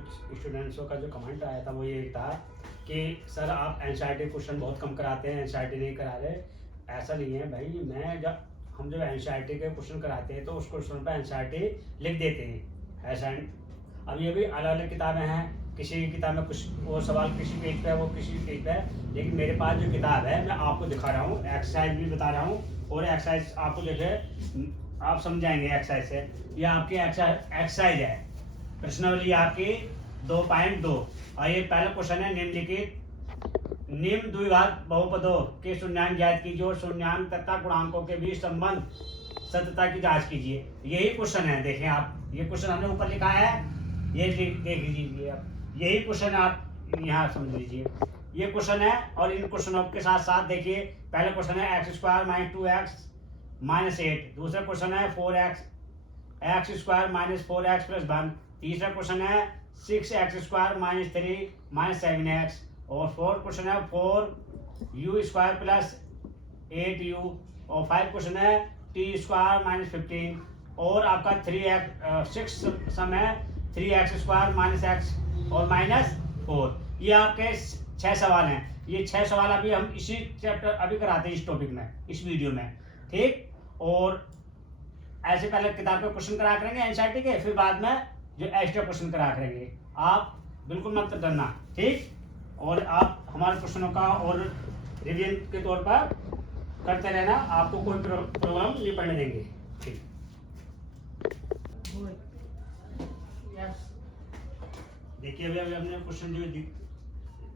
कुछ स्टूडेंट्सों का जो कमेंट आया था वो ये था कि सर आप एनसीईआरटी क्वेश्चन बहुत कम कराते हैं, एनसीईआरटी नहीं करा रहे। ऐसा नहीं है भाई, हम जब एनसीईआरटी के क्वेश्चन कराते हैं तो उस क्वेश्चन पर एनसीईआरटी लिख देते हैं ऐसा। अब ये भी अलग अलग किताबें हैं, किसी की किताब में कुछ वो सवाल किसी पेज पे है, वो किसी पेज पे है, लेकिन मेरे पास जो किताब है मैं आपको दिखा रहा हूँ, एक्सरसाइज भी बता रहा हूँ और एक्सरसाइज आपको देखे आप समझाएंगे एक्सरसाइज से। ये आपकी एक्सरसाइज है, प्रश्नावली आपकी 2.2 और ये पहला क्वेश्चन है निम्न द्विघात बहुपदों के शून्यांक ज्ञात कीजिए और शून्यांक तथा गुणांकों के बीच संबंध सत्यता की जांच कीजिए। यही क्वेश्चन है, देखें आप, ये क्वेश्चन हमने ऊपर लिखा है, ये देख लीजिए आप, यही क्वेश्चन आप यहाँ समझ लीजिए, ये क्वेश्चन है। और इन क्वेश्चनों के साथ साथ देखिए, पहला क्वेश्चन है x² - 2x - 8, दूसरा क्वेश्चन है 4x (x² - 4x + 1), तीसरा क्वेश्चन है 6x² - 3 - 7x, और फोर्थ क्वेश्चन है 4u² + 8u, और 5 क्वेश्चन है t² - 15, और आपका 6 सम है 3x² - x और -4। ये आपके 6 सवाल हैं। ये 6 सवाल अभी हम इसी चैप्टर अभी कराते हैं इस टॉपिक में, इस वीडियो में, ठीक। और ऐसे पहले किताब के क्वेश्चन करा करेंगे एनसीईआरटी के, फिर बाद में जो एक्स्ट्रा क्वेश्चन करा करेंगे। आप बिल्कुल मत डरना, ठीक। और आप हमारे क्वेश्चनों का और रिवीजन के तौर पर करते रहना, आपको कोई प्रॉब्लम नहीं पड़ने देंगे, ठीक। देखिए अभी हमने क्वेश्चन जो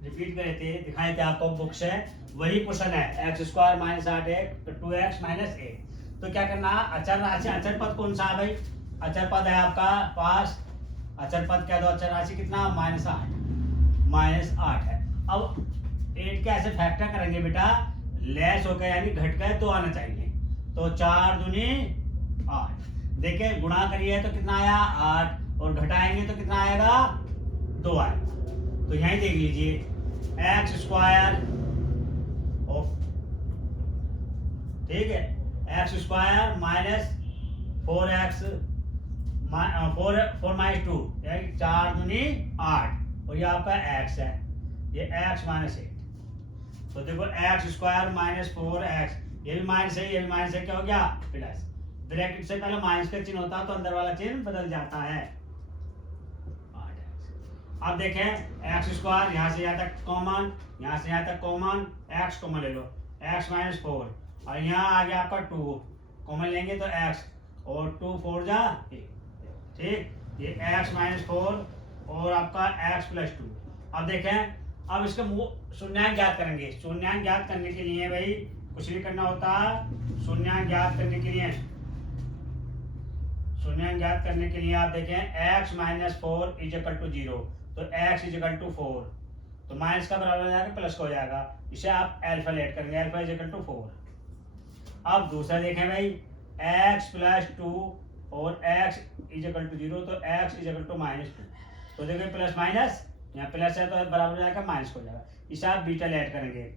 रिपीट करे थे, दिखाए थे आपको, बुक से वही क्वेश्चन है, x² - 8x 2x - 8। तो क्या करना, अचर राशि, अचर पद कौन सा है भाई, अचर पद है आपका पास, अचर पद क्या दो, अचर राशि कितना -8 है। अब 8 के ऐसे फैक्टर करेंगे बेटा, लेस हो गए यानी घट गए तो आना चाहिए, तो 4 दूनी 8। देखिए गुणा करिए तो कितना आया 8, और घटाएंगे तो कितना आएगा 2 आएगा। तो यहीं देख लीजिए, x² ऑफ, ठीक है, x² - 4x 4 - 2 यानी 4 दूनी 8, और ये आपका x है, ये x - 8। तो देखो x² - 4x, ये भी माइनस है, ये भी माइनस है, क्या हो गया प्लस। ब्रैकेट से पहले माइनस का चिन्ह होता है तो अंदर वाला चिन्ह बदल जाता है। अब देखें x² यहाँ से यहाँ तक कॉमन, यहाँ से यहाँ तक कॉमन, x कॉमन ले लो, x - 4, और यहाँ आ गया आपका 2 कॉमन लेंगे तो x, और 2 4 जा 8, ठीक। ये x - 4 और आपका x + 2। अब देखें, अब इसका शून्यांक ज्ञात करेंगे। शून्यांक ज्ञात करने के लिए भाई कुछ नहीं करना होता, शून्यांक ज्ञात करने के लिए, शून्यांक ज्ञात करने के लिए आप देखें x - 4 = 0, तो x = 4, तो माइनस का बराबर हो जाएगा प्लस का हो जाएगा, इसे आप अल्फा लेट करेंगे, अल्फा = 4। अब दूसरा देखें भाई, x + 2 और x = 0, तो x = -2, तो देखिए प्लस माइनस, यहाँ प्लस है तो बराबर हो जाएगा माइनस हो जाएगा, इसे आप बीटा लेट करेंगे,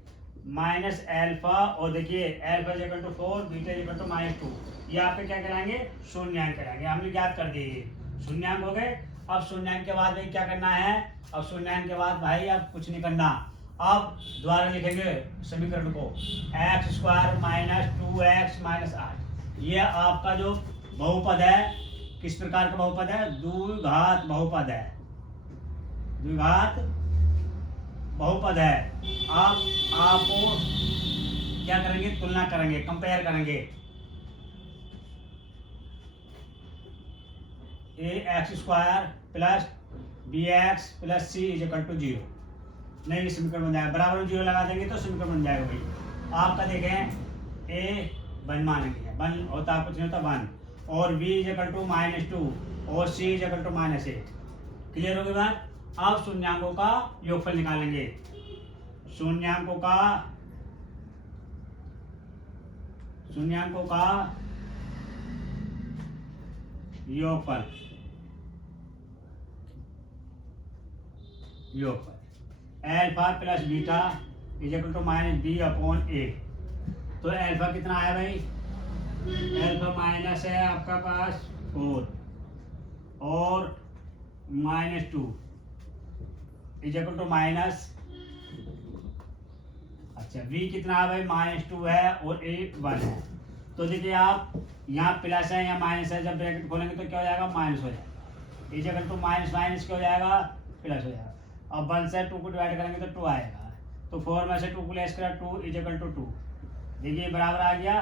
माइनस अल्फा, और देखिए अल्फा = 4, बीटा = -2, ये आपके क्या कराएंगे शून्यांक कराएंगे। हमने ज्ञात कर दिए शून्यांक हो गए। अब शून्यांक के बाद भाई क्या करना है, अब शून्यांक के बाद भाई अब कुछ नहीं करना, अब द्वारा लिखेंगे समीकरण को, x² - 2x - 8। ये आपका जो बहुपद है, किस प्रकार का बहुपद है, द्विघात बहुपद है, द्विघात बहुपद है। अब आपको क्या करेंगे, तुलना करेंगे, कंपेयर करेंगे, ax² + bx + c = 0। नहीं समीकरण बन जाएगा, बराबर में 0 लगा देंगे तो समीकरण बन जाएगा भाई। आपका देखें a 1 मानेंगे, 1 होता है कुछ नहीं होता 1, और b = -2 और c = -8। क्लियर हो गई बात। अब शून्यांकों का योगफल निकालेंगे, शून्यांकों का योगफल, अल्फा + बीटा = -b/a। तो अल्फा कितना आया भाई, अल्फा माइनस है आपका पास 4 और -2, इज इक्वल टू माइनस, अच्छा v कितना है भाई -2 है और a 1 है। तो देखिए आप यहाँ प्लस है या माइनस है, जब ब्रैकेट खोलेंगे तो क्या हो जाएगा माइनस हो जाएगा, is equal to minus minus क्या हो जाएगा प्लस हो जाएगा। अब 1 से 2 को डिवाइड करेंगे तो 2 आएगा, तो 4 में से 2 को लेस करा 2 इज इक्वल टू 2, देखिए बराबर आ गया।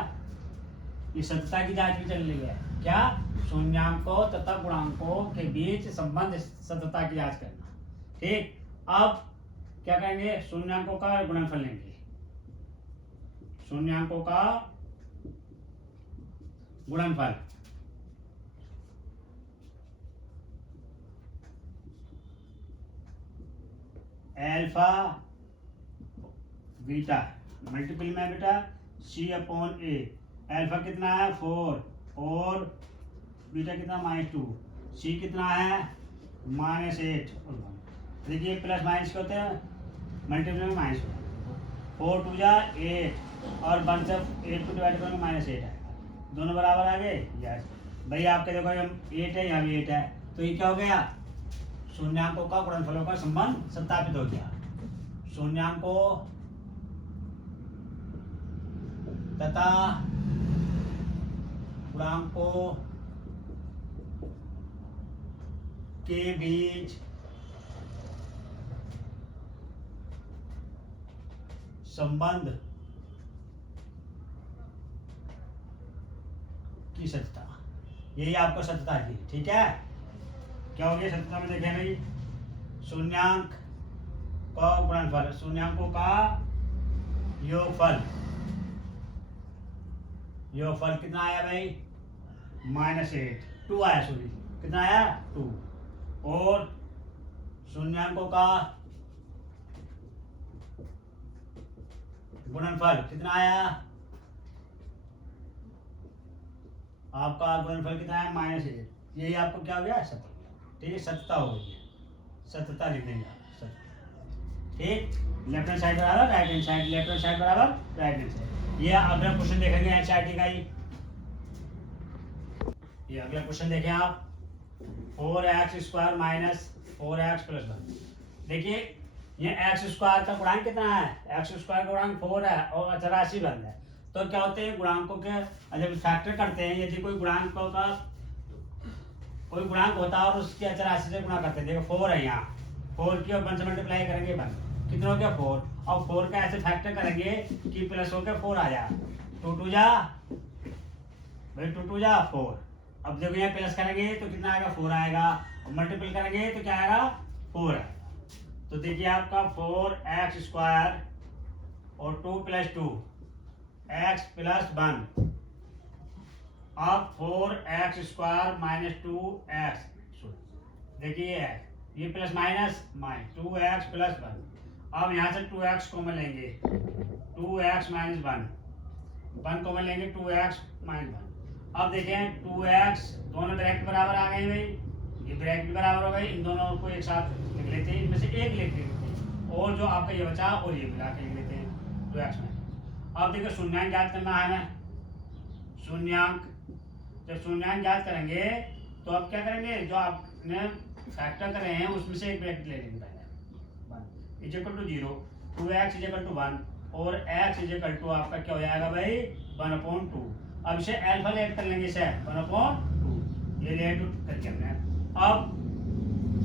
ये सत्यता की जांच भी चल रही है, क्या शून्यांकों तथा गुणांकों के बीच संबंध सत्यता की जांच करना। ठीक, अब क्या करेंगे, शून्यांकों का गुणनफल लेंगे, शून्यांकों का गुणनफल, एल्फा बीटा मल्टीपल में बेटा c अपॉन ए, एल्फा कितना है 4 और बीटा कितना -2, c कितना है -8 और 1। देखिए प्लस माइनस के होते हैं मल्टीपल में माइनस होता है, 4 2 जा 8 और 1 से 8 को डिवाइड करेंगे -8 आएगा, दोनों बराबर आ गए। यस भाई आपके देखो ये 8 है यहाँ भी 8 है, तो ये क्या हो गया, शून्यांकों का गुणनफलों का संबंध सत्यापित हो गया। शून्यांकों तथा गुणांकों के बीच संबंध की सत्यता, यही आपको सत्यता की। ठीक है, क्या हो गया सत्यता में, देखें भाई शून्यांक का गुणनफल, शून्यांकों का योगफल, योगफल कितना आया भाई -8, 2 आया, सॉरी कितना आया 2, और शून्यांकों का गुणनफल कितना आया, आपका गुणनफल कितना है -8, यही आपको क्या हो गया सत्य। ठीक है, सत्यता हो गई है, सत्यता लिख देंगे ठीक, लेफ्ट हैंड साइड बराबर right hand side, left hand side बराबर राइट हैंड साइड। ये अगला क्वेश्चन देखेंगे एनसीईआरटी का ही, ये अगला क्वेश्चन देखें आप, 4x² - 4x + 1। देखिए ये x² का गुणांक कितना है, x² का गुणांक 4 है और अचराशी बंद है, तो क्या होते हैं गुणांकों के जब फैक्टर करते हैं, यदि कोई गुणांकों का कोई गुणांक होता है और उसकी अचराशी से गुणा करते हैं, देखो 4 है यहाँ, 4 की और 1 से मल्टीप्लाई करेंगे 1, कितना हो गया 4, और 4 का ऐसे फैक्टर करेंगे कि प्लस होकर 4 आ जाए, 2 2 जा भाई 2 2 जा 4। अब देखो यहाँ प्लस करेंगे तो कितना आएगा 4 आएगा, और मल्टीपल करेंगे तो क्या आएगा 4 आएगा। तो देखिए आपका 4x² और 2 + 2 x + 1, अब 4x² - 2x, देखिए ये प्लस माइनस 2x + 1, अब यहाँ से 2x कॉमन लेंगे, 2x - 1, 1 कॉमन लेंगे 2x - 1। अब देखें 2x, दोनों ब्रैकेट बराबर आ गए भाई, ये ब्रैकेट बराबर हो गए, इन दोनों को एक साथ लिख लेते हैं, इनमें से एक लिख लेते हैं, और जो आपका ये बचा और ये मिला के लिख लेते हैं 2x -। अब देखो शून्यांक ज्ञात करना है हमें, शून्यांक, जब शून्यांक ज्ञात करेंगे तो अब क्या करेंगे, जो आपने फैक्टर करे हैं उसमें से एक ब्रैकेट ले लेंगे पहले, 1 is equal to 0, 2x is equal to 1 और x इज इक्वल टू आपका क्या हो जाएगा भाई 1/2। अब इसे अल्फा लेट कर लेंगे, इसे 1/2 ये लेट करके हमने, अब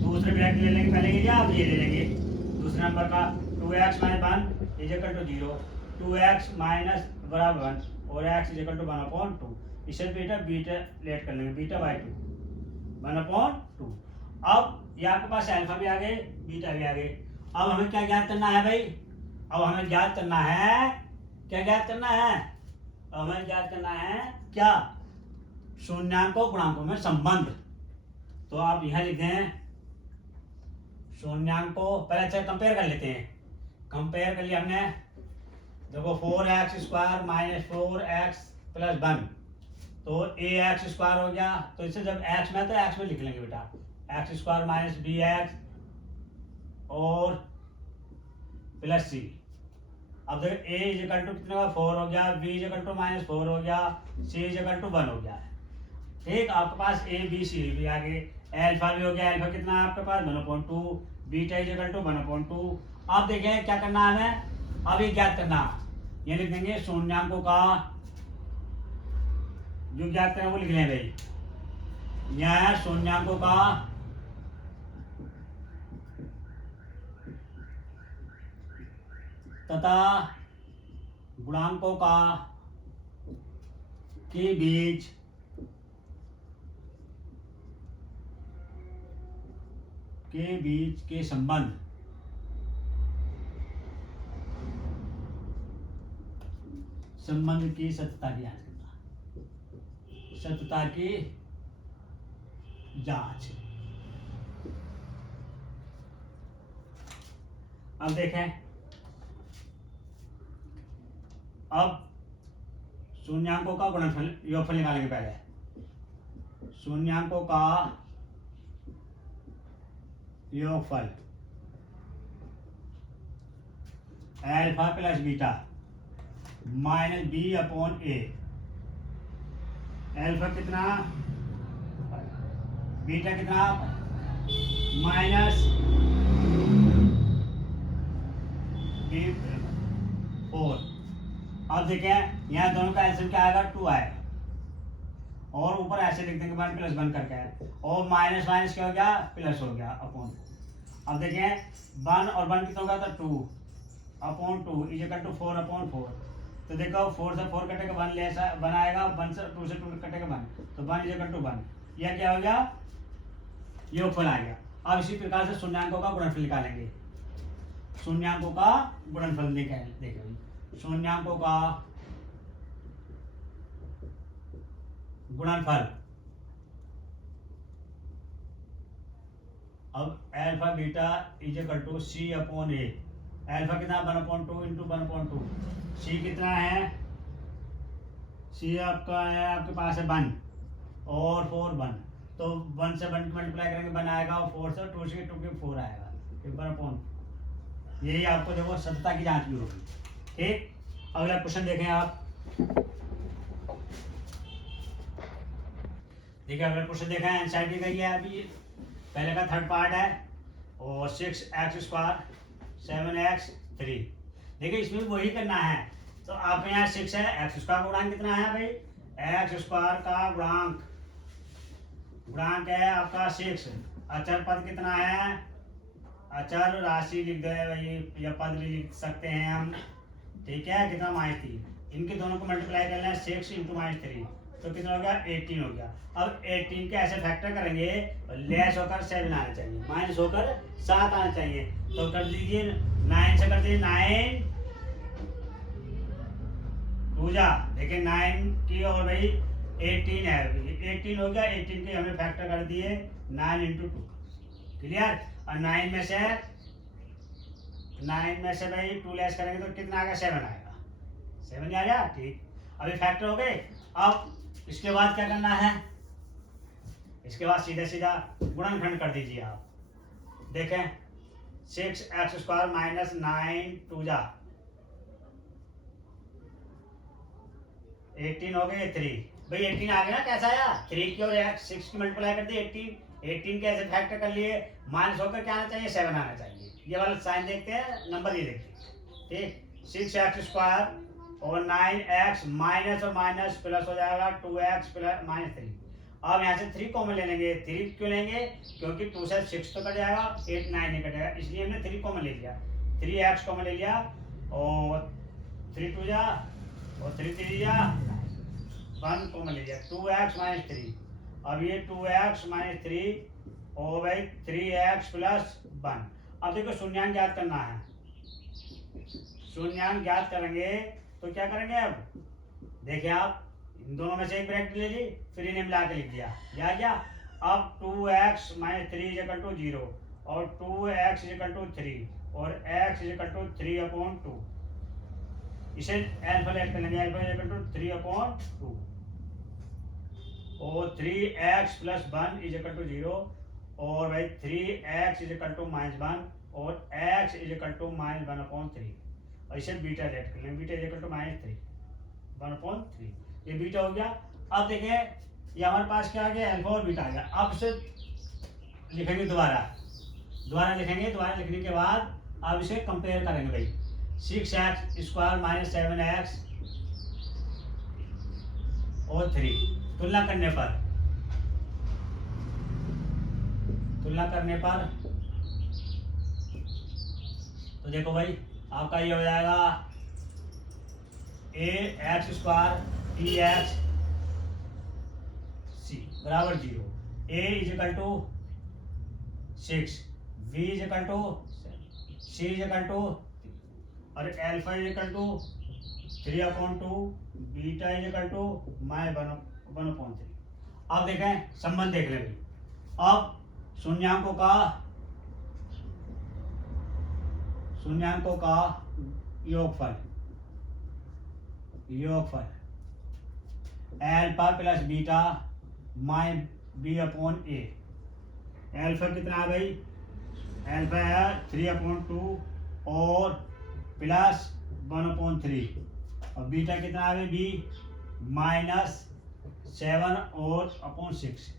दूसरे ब्रैकेट ले लेंगे, पहले ये अब ये ले लेंगे दूसरे नंबर का, 2x - 1 is equal to 0, 2x - बराबर 1 और x इज इक्वल टू 1/2, इसे बीटा लेट कर लेंगे, β/2 1/2। अब ये आपके पास अल्फा भी आ गए बीटा भी आ गए, अब हमें क्या ज्ञात करना है भाई, अब हमें ज्ञात करना है, क्या ज्ञात करना है, हमें ज्ञात करना है क्या, शून्यांकों गुणांकों में संबंध। तो आप यहां लिख दें शून्यांकों, पहले अच्छा कंपेयर कर लेते हैं, कंपेयर कर लिया हमने, देखो 4x² - 4x + 1, तो ax² हो गया, तो इसे जब x में तो x में लिख लेंगे बेटा, x² - bx और प्लस c। अब देखो a इज इक्वल टू कितना 4 हो गया, b इज इक्वल टू -4 हो गया, c इज इक्वल टू 1 हो गया। ठीक, आपके पास a b c भी आ गए, अल्फा भी हो गया, अल्फा कितना है आपके पास 1/2, बीटा इज इक्वल टू 1/2। अब देखें क्या करना है हमें, अब ये ज्ञात करना, ये लिख देंगे शून्यांकों का, जो ज्ञात करना वो लिख लें भाई, यह है शून्यांकों का तथा गुणांकों का के बीच के संबंध, की सत्यता की जांच करना, सत्यता की जांच। अब देखें, अब शून्यांकों का गुणनफल योगफल निकालेंगे पहले, शून्यांकों का योगफल alpha plus beta minus B upon A. Alpha कितना, बीटा कितना, माइनस बी 4। अब देखें यहाँ दोनों का एलसीएम क्या आएगा, 2 आएगा, और ऊपर ऐसे लिख देंगे 1 + 1 करके, और माइनस माइनस क्या हो गया, प्लस हो गया अपॉन। अब देखें 1 और 1 कितना होगा, तो 2 अपॉन 2 इज इक्वल टू 4/4। तो देखो 4 से 4 कटेगा 1 ले बनाएगा, 1 से 2 से 2 कटेगा 1, तो 1 इज इक्वल टू 1। यह क्या हो गया, योगफल आ गया। अब इसी प्रकार से शून्यांकों का गुणनफल निकालेंगे, शून्यांकों का गुणनफल देखें, शून्यांकों का गुणनफल, अब alpha beta is equal to C upon A. Alpha कितना, 1/2 इंटू 1/2। सी कितना है, सी आपका है, आपके पास है 1 और 4 1, तो 1 से 1 मल्टीप्लाई करेंगे 1 आएगा, और 4 से 2 से 2 के 4 आएगा, 1/। यही आपको देखो सत्यता की जांच भी होगी। ठीक, अगला क्वेश्चन देखें आप, देखिए अगला क्वेश्चन देखा है, एनसीईआरटी का ये अभी पहले का थर्ड पार्ट है, और 6x² 7x3। देखिए इसमें वही करना है, तो आपके यहाँ 6 है, x² का गुणांक कितना है भाई, x² का गुणांक है आपका 6। अचर पद कितना है, अचर राशि लिख दे भाई, या पद भी लिख सकते हैं हम, ठीक है, कितना, -3। इनके दोनों को मल्टीप्लाई कर लें, 6 × -3, तो कितना हो गया, 18 हो गया। अब 18 के ऐसे फैक्टर करेंगे, लेस होकर 7 आना चाहिए, माइनस होकर 7 आना चाहिए, तो कर दीजिए 9 से कर दीजिए 9 2 जा, देखिए 9 की और भाई 18 है, 18 हो गया, 18 के हमने फैक्टर कर दिए 9 × 2, क्लियर। और 9 में से भाई 2 लेस करेंगे तो कितना आएगा, 7 आएगा, 7 आ गया, ठीक। अभी फैक्टर हो गए। अब इसके बाद क्या करना है, इसके बाद सीधा सीधा गुणनखंड कर दीजिए आप, देखें 6x² - 9 2 जा 18 हो गए, 3 भाई 18 आ गया ना, कैसा आया, 3 की और 6 की मल्टीप्लाई कर दी 18 के ऐसे फैक्टर कर लिए, माइनस होकर क्या आना चाहिए, 7 आना चाहिए। ये वाला साइन देखते हैं, नंबर ये देखिए, ठीक। 6x² और 9x माइनस और माइनस प्लस हो जाएगा 2x प्लस -3। अब यहाँ से 3 कॉमन ले लेंगे, 3 क्यों लेंगे, क्योंकि 2 से 6 तो कट जाएगा, 8 9 नहीं कटेगा, इसलिए हमने 3 कॉमन ले लिया, 3x कॉमन ले लिया, और 3 2 जा, और 3 3 जा, 1 कॉमन ले लिया, 2x - 3। अब ये 2x - 3 और भाई 3x + 1। अब देखो शून्यांक ज्ञात करना है, शून्यांक ज्ञात करेंगे तो क्या करेंगे, अब देखिए आप इन दोनों में से एक ब्रैकेट ले ली, फिर इन्हें मिला के लिख दिया, या क्या। अब 2x - 3 = 0, और 2x = 3, और x = 3/2। इसे अल्फा ऐड कर लेंगे, अल्फा = 3/2, और 3x + 1 = 0, और भाई 3x = -1, और x = -1/3। और इसे बीटा ऐड कर लेंगे, बीटा -3 1/3, ये बीटा हो गया। अब देखें ये हमारे पास क्या आ गया, अल्फा और बीटा आ गया। अब इसे लिखेंगे दोबारा, दोबारा लिखेंगे। दोबारा लिखने के बाद अब इसे कंपेयर करेंगे भाई। 6x² माइनस 7x और 3 तुलना करने पर तो देखो भाई आपका ये हो जाएगा ax² tx c बराबर 0। a equal to 6, b equal to c equal to और alpha is equal to 3/2, beta is equal to -1/3। अब देखें संबंध देख लेंगे। अब शून्यांकों का योगफल alpha plus beta minus b/a। Alpha कितना है भाई? अल्फा है 3/2 और प्लस 1/3 और बीटा कितना है भाई? -7 और 6।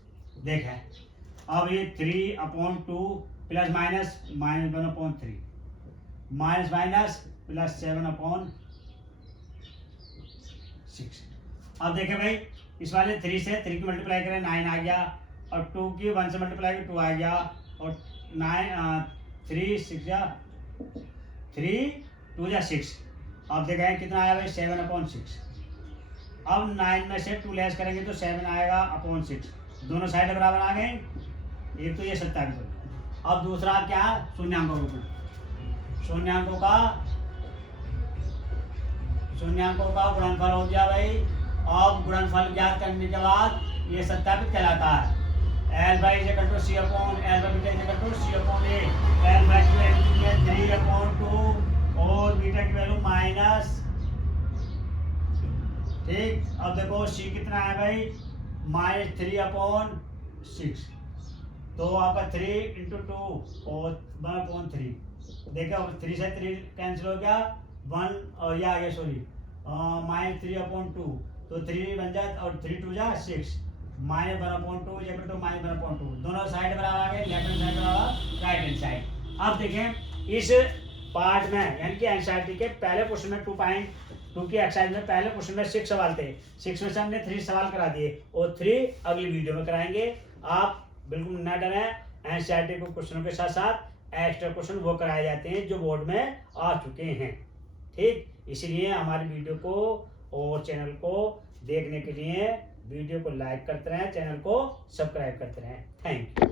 देखें अब ये 3/2 प्लस माइनस -1/3 माइनस प्लस 7/6। अब देखें भाई इस वाले 3 से 3 की मल्टीप्लाई करें 9 आ गया और 2 की 1 से मल्टीप्लाई करें 2 आ गया और 3 2 जा 6। अब देखें कितना आया भाई? 7/6। अब 9 में से 2 लेस करेंगे तो 7 आएगा अपॉन 6। दोनों साइड बराबर आ गए। एक तो ये 27 हो गया। अब दूसरा क्या? शून्यांकों का गुणनफल हो गया भाई। अब गुणनफल ज्ञात करने के बाद ये सत्यापित कहलाता है। Alpha is equal to c upon alpha beta is equal to c upon a। अल्फा की वैल्यू है 3/2 और बीटा की वैल्यू माइनस। ठीक अब देखो c कितना है भाई? -3/6। तो आपका 3 × 2 और 1/3। देखो अब 3 से 3 कैंसिल हो गया 1 और ये आ गया सॉरी -3/2 तो 3 बन जाए और 3 2 जा 6 -1/2 इक्वल टू -1/2। दोनों साइड बराबर आ गए। लेफ्ट हैंड साइड बराबर राइट हैंड साइड। अब देखें इस पार्ट में यानी कि एनसीईआरटी के पहले क्वेश्चन में 2.2 की एक्सरसाइज में पहले क्वेश्चन में 6 सवाल थे। 6 में से हमने 3 सवाल करा दिए और 3 अगली वीडियो में कराएंगे। आप बिल्कुल ना डरें। एनसीईआरटी के क्वेश्चनों के साथ साथ एक्स्ट्रा क्वेश्चन वो कराए जाते हैं जो बोर्ड में आ चुके हैं। ठीक इसलिए हमारी वीडियो को और चैनल को देखने के लिए वीडियो को लाइक करते रहें, चैनल को सब्सक्राइब करते रहें। Thank you.